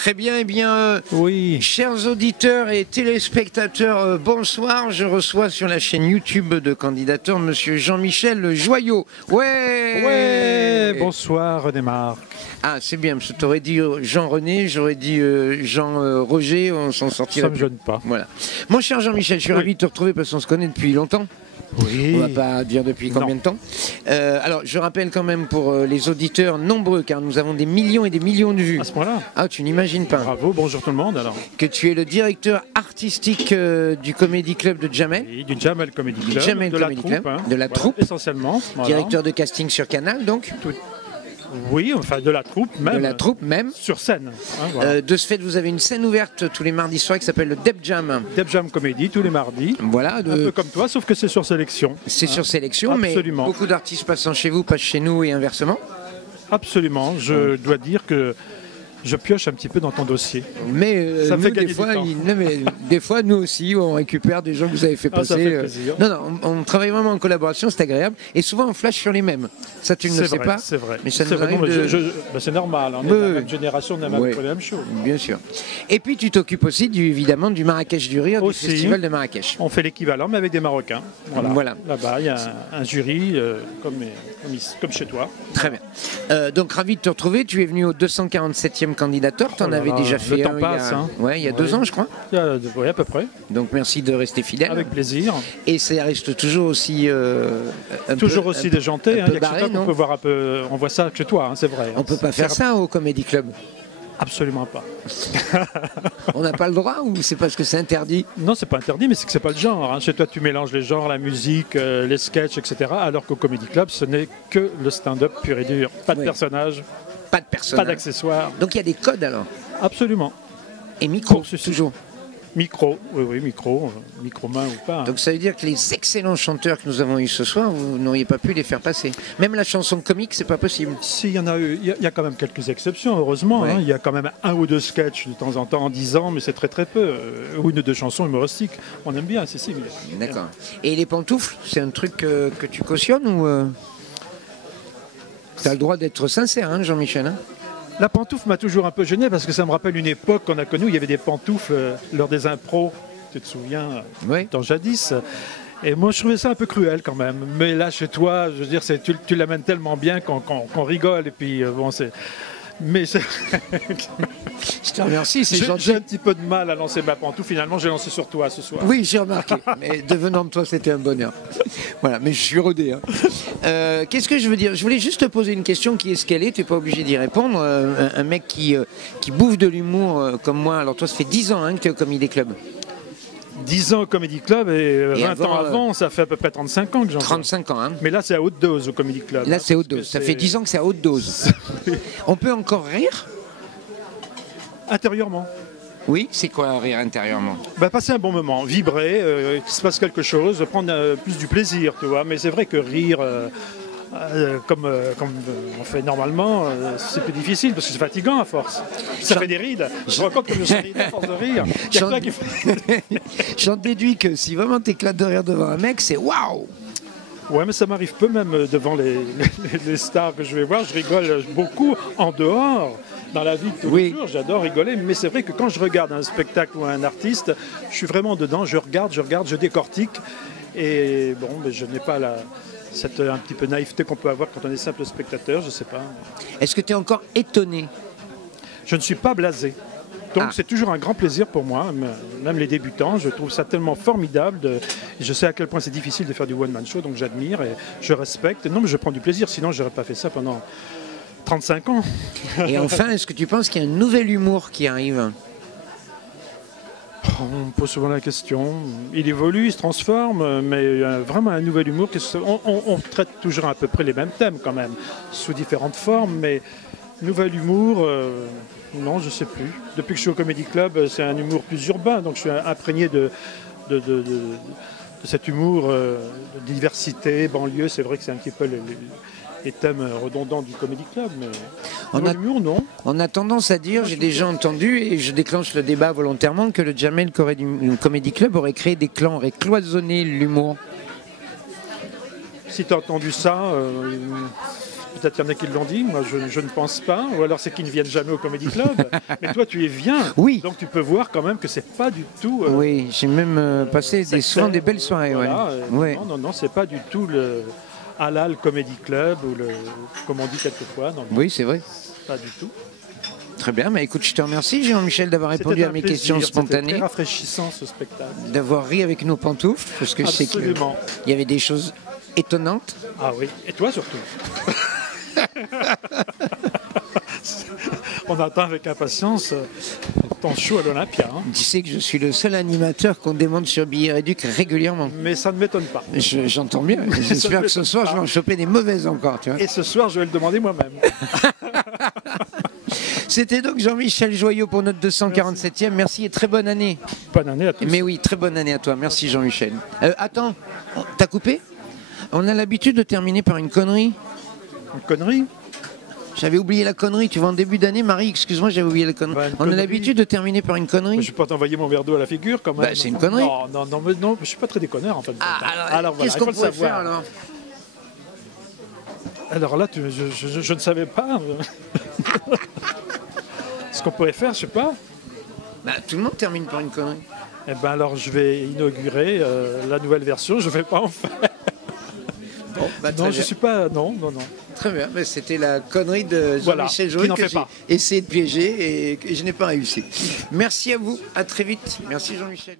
Très bien, eh bien, Oui. chers auditeurs et téléspectateurs, bonsoir. Je reçois sur la chaîne YouTube de Candidator Monsieur Jean-Michel Joyaux. Ouais, bonsoir René Marc. Ah, c'est bien, parce que tu aurais dit Jean-René, j'aurais dit Jean-Roger, on s'en sortirait. Ça me gêne pas. Voilà. Mon cher Jean-Michel, je suis ravi de te retrouver parce qu'on se connaît depuis longtemps. Oui. On va pas dire depuis combien de temps. Alors, je rappelle quand même pour les auditeurs nombreux, car nous avons des millions et des millions de vues. À ce point-là. Ah, tu n'imagines pas. Bravo, bonjour tout le monde alors. Que tu es le directeur artistique du Comedy Club de Jamel. Oui, du Jamel Comedy Club, Jamel de Comedy la troupe. Club, Hein. de la troupe. Essentiellement. Voilà. Directeur de casting sur Canal, donc. Oui, enfin de la troupe même. De la troupe même. Sur scène. Hein, voilà. De ce fait, vous avez une scène ouverte tous les mardis soirs qui s'appelle le Deb Jam. Deb Jam Comedy tous les mardis. Voilà. Un peu comme toi, sauf que c'est sur sélection. C'est sur sélection, Absolument. mais beaucoup d'artistes passant chez vous passent chez nous et inversement. Absolument. Je dois dire que je pioche un petit peu dans ton dossier. Mais ça me nous, fait gagner du temps. non, mais des fois, nous aussi, on récupère des gens que vous avez fait passer. Ça fait plaisir. Non, on travaille vraiment en collaboration, c'est agréable. Et souvent, on flash sur les mêmes. Ça, tu ne le sais pas. C'est vrai. Mais ça C'est nous vrai, arrive non, de... c'est normal. On est de la même génération, on aime un peu la même chose. Bien sûr. Et puis, tu t'occupes aussi, évidemment, du Marrakech du Rire, Aussi. du festival de Marrakech. On fait l'équivalent, mais avec des Marocains. Voilà. Là-bas, il y a un jury comme chez toi. Très bien. Donc, ravi de te retrouver. Tu es venu au 247e Candidator. Tu en avais déjà fait le temps passe, il y a 2 ans, je crois. Oui, à peu près. Donc, merci de rester fidèle. Avec plaisir. Et ça reste toujours aussi... déjanté. Il y a que barré, chez toi qu'on peut voir un peu... On voit ça chez toi, c'est vrai. On peut pas faire ça au Comedy Club. Absolument pas. On n'a pas le droit ou c'est parce que c'est interdit? Non, c'est pas interdit, mais c'est que c'est pas le genre. Chez toi, tu mélanges les genres, la musique, les sketchs, etc. Alors qu'au Comedy Club, ce n'est que le stand-up pur et dur. Pas de personnage. Pas de personnage. Pas d'accessoires. Donc il y a des codes alors? Absolument. Et micro, toujours? Micro, oui, micro main ou pas. Donc ça veut dire que les excellents chanteurs que nous avons eus ce soir, vous n'auriez pas pu les faire passer. Même la chanson comique, c'est pas possible. Si, il y en a eu. Il y a quand même quelques exceptions, heureusement. Ouais. Il y a quand même 1 ou 2 sketchs de temps en temps en 10 ans, mais c'est très très peu. Ou 1 ou 2 chansons humoristiques. On aime bien, c'est si. D'accord. Et les pantoufles, c'est un truc que tu cautionnes ou tu as le droit d'être sincère, hein, Jean-Michel, hein? La pantoufle m'a toujours un peu gêné parce que ça me rappelle une époque qu'on a connue où il y avait des pantoufles lors des impros, tu te souviens, dans jadis. Et moi, je trouvais ça un peu cruel quand même. Mais là, chez toi, je veux dire, tu l'amènes tellement bien qu'on rigole. Et puis, bon, c'est... Mais je te remercie, c'est gentil. J'ai un petit peu de mal à lancer ma pantoufle. Finalement, j'ai lancé sur toi ce soir. Oui, j'ai remarqué. Mais devenant de toi, c'était un bonheur. Voilà, mais je suis rodé. Hein. Qu'est-ce que je veux dire? Je voulais juste te poser une question qui est ce qu'elle est. Tu n'es pas obligé d'y répondre. Un mec qui bouffe de l'humour comme moi. Alors toi, ça fait 10 ans que tu es au Comedy Club. 10 ans au Comedy Club et 20 ans avant, ça fait à peu près 35 ans que j'en fais. 35 ans, hein. Mais là, c'est à haute dose au Comedy Club. Là, c'est haute dose. Ça fait 10 ans que c'est à haute dose. On peut encore rire? Intérieurement. Oui, c'est quoi rire intérieurement? Passer un bon moment, vibrer, qu'il se passe quelque chose, prendre plus du plaisir, tu vois. Mais c'est vrai que rire... comme on fait normalement, c'est plus difficile parce que c'est fatigant à force. Ça fait des rides. Je me rends compte que je suis ridé à force de rire. J'en déduis que si vraiment t'éclates de rire devant un mec, c'est waouh! Ouais, mais ça m'arrive peu même devant les stars que je vais voir. Je rigole beaucoup en dehors. Dans la vie de tous les jours, j'adore rigoler, mais c'est vrai que quand je regarde un spectacle ou un artiste, je suis vraiment dedans, je regarde, je décortique. Et bon, mais je n'ai pas cette un petit peu naïveté qu'on peut avoir quand on est simple spectateur, je ne sais pas. Est-ce que tu es encore étonné? Je ne suis pas blasé. Donc c'est toujours un grand plaisir pour moi, même les débutants, je trouve ça tellement formidable. Je sais à quel point c'est difficile de faire du one-man show, donc j'admire et je respecte. Non, mais je prends du plaisir, sinon je n'aurais pas fait ça pendant 35 ans. Et enfin, est-ce que tu penses qu'il y a un nouvel humour qui arrive? On me pose souvent la question. Il évolue, il se transforme, mais il y a vraiment un nouvel humour. On traite toujours à peu près les mêmes thèmes quand même, sous différentes formes, mais nouvel humour, non, je ne sais plus. Depuis que je suis au Comedy Club, c'est un humour plus urbain, donc je suis imprégné de cet humour de diversité, banlieue. C'est vrai que c'est un petit peu les thèmes redondants du Comedy Club, mais l'humour, non. On a tendance à dire, j'ai déjà entendu, et je déclenche le débat volontairement, que le Jamel Comedy Club aurait créé des clans, aurait cloisonné l'humour. Si tu as entendu ça, Peut-être qu'il y en a qui l'ont dit, moi je ne pense pas, ou alors c'est qu'ils ne viennent jamais au Comedy Club. Mais toi tu y viens, oui. Donc tu peux voir quand même que c'est pas du tout... oui, j'ai même passé souvent des belles soirées. Voilà, ouais. Non, c'est pas du tout le Halal Comedy Club, ou comme on dit quelquefois. Non, oui, c'est vrai. Pas du tout. Très bien, mais écoute, je te remercie Jean-Michel d'avoir répondu à mes questions spontanées. C'était très rafraîchissant ce spectacle. D'avoir ri avec nos pantoufles, parce que je sais qu'il y avait des choses étonnantes. Ah oui, et toi surtout. On attend avec impatience ton show à l'Olympia. Hein. Tu sais que je suis le seul animateur qu'on demande sur Billet Réduc régulièrement. Mais ça ne m'étonne pas. J'entends bien. J'espère que ce soir, je vais en choper des mauvaises encore. Tu vois. Et ce soir, je vais le demander moi-même. C'était donc Jean-Michel Joyaux pour notre 247e. Merci et très bonne année. Bonne année à tous. Mais oui, très bonne année à toi. Merci Jean-Michel. Attends, t'as coupé? On a l'habitude de terminer par une connerie. Une connerie? J'avais oublié la connerie, tu vois, en début d'année, Marie, excuse-moi, j'avais oublié la connerie. On a l'habitude de terminer par une connerie. Je ne vais pas t'envoyer mon verre d'eau à la figure quand même. Bah, c'est une connerie. Non, je ne suis pas très déconneur en fait. Alors voilà, qu'est-ce qu'on pourrait faire alors? Alors là, je ne savais pas. Ce qu'on pourrait faire, je ne sais pas. Bah, tout le monde termine par une connerie. Eh ben alors, je vais inaugurer la nouvelle version, je ne vais pas en faire. Bon, bah, non, je ne suis pas... Non. Très bien, mais c'était la connerie de Jean-Michel Joyaux que j'ai essayé de piéger et que je n'ai pas réussi. Merci à vous, à très vite. Merci Jean-Michel.